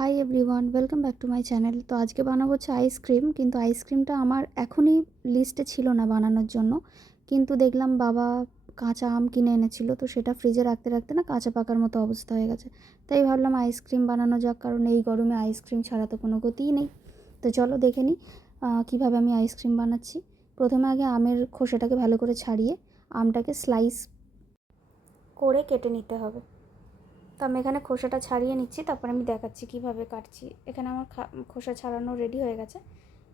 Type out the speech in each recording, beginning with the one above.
Hi everyone, welcome back to my channel. তো আজকে বানাবো হচ্ছে আইসক্রিম, কিন্তু আইসক্রিমটা আমার এখনই লিস্টে ছিল না বানানোর জন্য। কিন্তু দেখলাম বাবা কাঁচা আম কিনে এনেছিল, তো সেটা ফ্রিজে রাখতে রাখতে না কাঁচা পাকার মতো অবস্থা হয়ে গেছে। তাই ভাবলাম আইসক্রিম বানানো যাক, কারণ এই গরমে আইসক্রিম ছাড়া তো কোনো গতিই নেই। তো চলো দেখে নিই কীভাবে আমি আইসক্রিম বানাচ্ছি। প্রথমে আগে আমের খোসাটাকে ভালো করে ছাড়িয়ে আমটাকে স্লাইস করে কেটে নিতে হবে। তো আমি এখানে খোসাটা ছাড়িয়ে নিচ্ছি, তারপর আমি দেখাচ্ছি কিভাবে কাটছি। এখানে আমার খোসা ছাড়ানো রেডি হয়ে গেছে।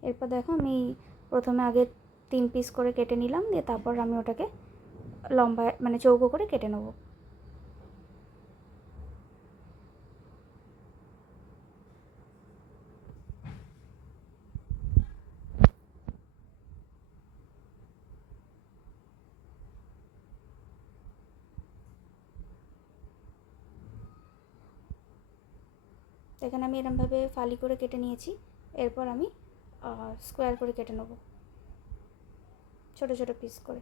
এরপর দেখো আমি প্রথমে আগে 3 পিস করে কেটে নিলাম, দিয়ে তারপর আমি ওটাকে লম্বা মানে চৌকো করে কেটে নেবো। এখানে আমি এরমভাবে ফালি করে কেটে নিয়েছি। এরপর আমি স্কোয়ার করে কেটে নেবো, ছোটো ছোটো পিস করে।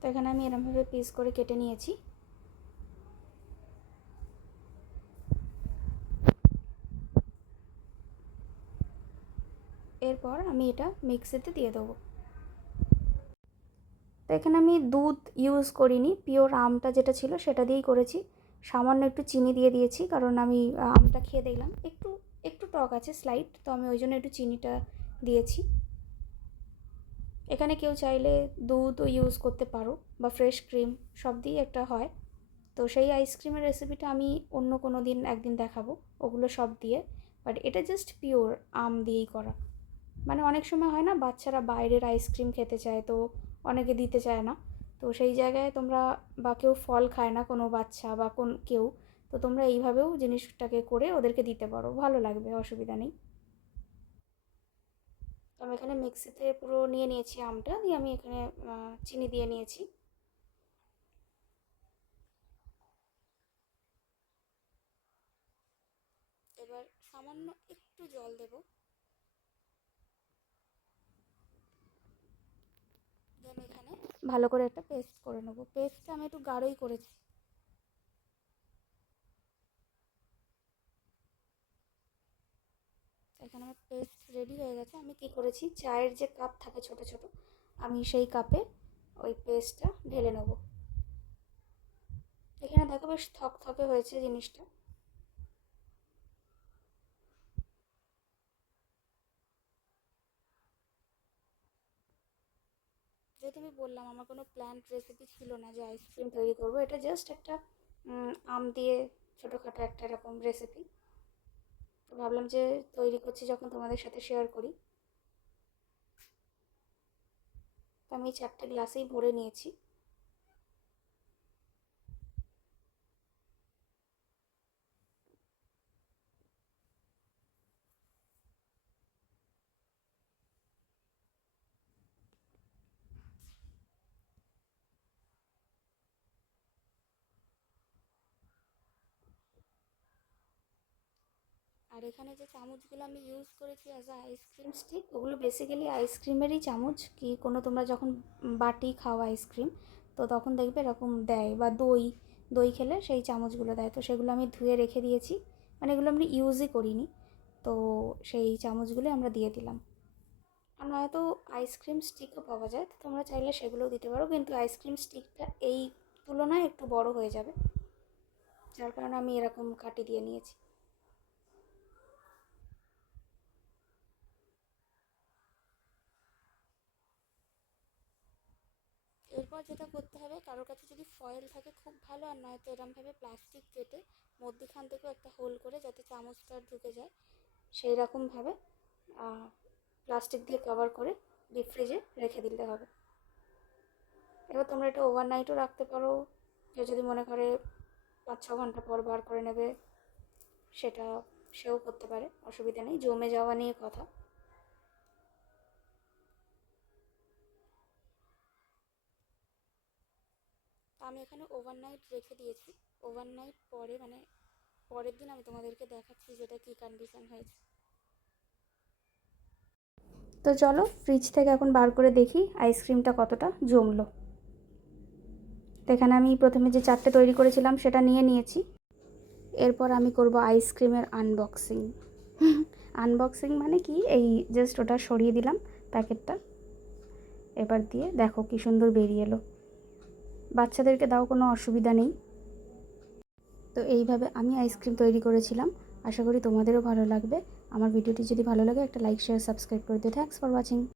তো এখানে আমি এরমভাবে পিস করে কেটে নিয়েছি। এরপর আমি এটা মিক্সিতে দিয়ে দেবো। তো এখানে আমি দুধ ইউজ করিনি, পিওর আমটা যেটা ছিল সেটা দিয়েই করেছি। সামান্য একটু চিনি দিয়ে দিয়েছি, কারণ আমি আমটা খেয়ে দেখলাম একটু একটু টক আছে স্লাইট, তো আমি ওই জন্য একটু চিনিটা দিয়েছি। এখানে কেউ চাইলে দুধও ইউজ করতে পারো, বা ফ্রেশ ক্রিম, সব দিয়ে একটা হয়। তো সেই আইসক্রিমের রেসিপিটা আমি অন্য কোনো দিন একদিন দেখাবো, ওগুলো সব দিয়ে। বাট এটা জাস্ট পিওর আম দিয়েই করা। মানে অনেক সময় হয় না, বাচ্চারা বাইরের আইসক্রিম খেতে চায়, তো অনেকে দিতে চায় না। তো সেই জায়গায় তোমরা, বা কেউ ফল খায় না কোনো বাচ্চা বা কেউ, তো তোমরা এইভাবেও জিনিসটাকে করে ওদেরকে দিতে পারো, ভালো লাগবে, অসুবিধা নেই। তো আমি এখানে মিক্সিতে পুরো নিয়ে নিয়েছি আমটা, দিয়ে আমি এখানে চিনি দিয়ে নিয়েছি। এবার সামান্য একটু জল দেবো, দেন এখানে ভালো করে একটা পেস্ট করে নেবো। পেস্টটা আমি একটু গাঢ়ই করেছি। এখানে আমার পেস্ট রেডি হয়ে গেছে। আমি কি করেছি, চায়ের যে কাপ থাকে ছোট ছোট, আমি সেই কাপে ওই পেস্টটা ঢেলে নেব। এখানে দেখো বেশ থকথকে হয়েছে জিনিসটা। যেহেতু আমি বললাম আমার কোনো প্ল্যান্ড রেসিপি ছিল না যে আইসক্রিম তৈরি করবো, এটা জাস্ট একটা আম দিয়ে ছোটোখাটো একটা এরকম রেসিপি। তো ভাবলাম যে তৈরি করছি যখন তোমাদের সাথে শেয়ার করি। তো আমি 4টে গ্লাসেই ভরে নিয়েছি। আর এখানে যে চামচগুলো আমি ইউজ করেছি অ্যাজ আ আইসক্রিম স্টিক, ওগুলো বেসিক্যালি আইসক্রিমেরই চামচ। কি কোনো তোমরা যখন বাটি খাও আইসক্রিম, তো তখন দেখবে এরকম দেয়, বা দই দই খেলে সেই চামচগুলো দেয়। তো সেগুলো আমি ধুয়ে রেখে দিয়েছি, মানে এগুলো আমরা ইউজই করিনি। তো সেই চামচগুলো আমরা দিয়ে দিলাম। আর নয়তো আইসক্রিম স্টিকও পাওয়া যায়, তো তোমরা চাইলে সেগুলোও দিতে পারো, কিন্তু আইসক্রিম স্টিকটা এই তুলনায় একটু বড় হয়ে যাবে, যার কারণে আমি এরকম কাটি দিয়ে নিয়েছি। এরপর যেটা করতে হবে, কারোর কাছে যদি ফয়েল থাকে খুব ভালো, আর নয়তো এরমভাবে প্লাস্টিক কেটে মধ্যখান থেকেও একটা হোল করে যাতে চামচটা ঢুকে যায়, সেই রকমভাবে প্লাস্টিক দিয়ে কভার করে ডিপ ফ্রিজে রেখে দিতে হবে। এবার তোমরা এটা ওভারনাইটও রাখতে পারো, কেউ যদি মনে করে 5-6 ঘন্টা পর বার করে নেবে, সেটা সেও করতে পারে, অসুবিধা নেই, জমে যাওয়া নিয়ে কথা। তো আমি এখানে ওভারনাইট রেখে দিয়েছি। ওভারনাইট পরে মানে পরের দিন আমি তোমাদেরকে দেখাচ্ছি যেটা কী কন্ডিশন হয়েছে। তো চলো ফ্রিজ থেকে এখন বার করে দেখি আইসক্রিমটা কতটা জমলো। তো এখানে আমি প্রথমে যে 4টে তৈরি করেছিলাম সেটা নিয়ে নিয়েছি। এরপর আমি করব আইসক্রিমের আনবক্সিং। আনবক্সিং মানে কি, এই জাস্ট ওটা সরিয়ে দিলাম প্যাকেটটা, এবার দিয়ে দেখো কি সুন্দর বেরিয়ে এলো। বাচ্চাদেরকে দাও, কোনো অসুবিধা নেই। তো এইভাবে আমি আইসক্রিম তৈরি করেছিলাম। আশা করি তোমাদেরও ভালো লাগবে। আমার ভিডিওটি যদি ভালো লাগে একটা লাইক শেয়ার সাবস্ক্রাইব করে দিও। Thanks for watching.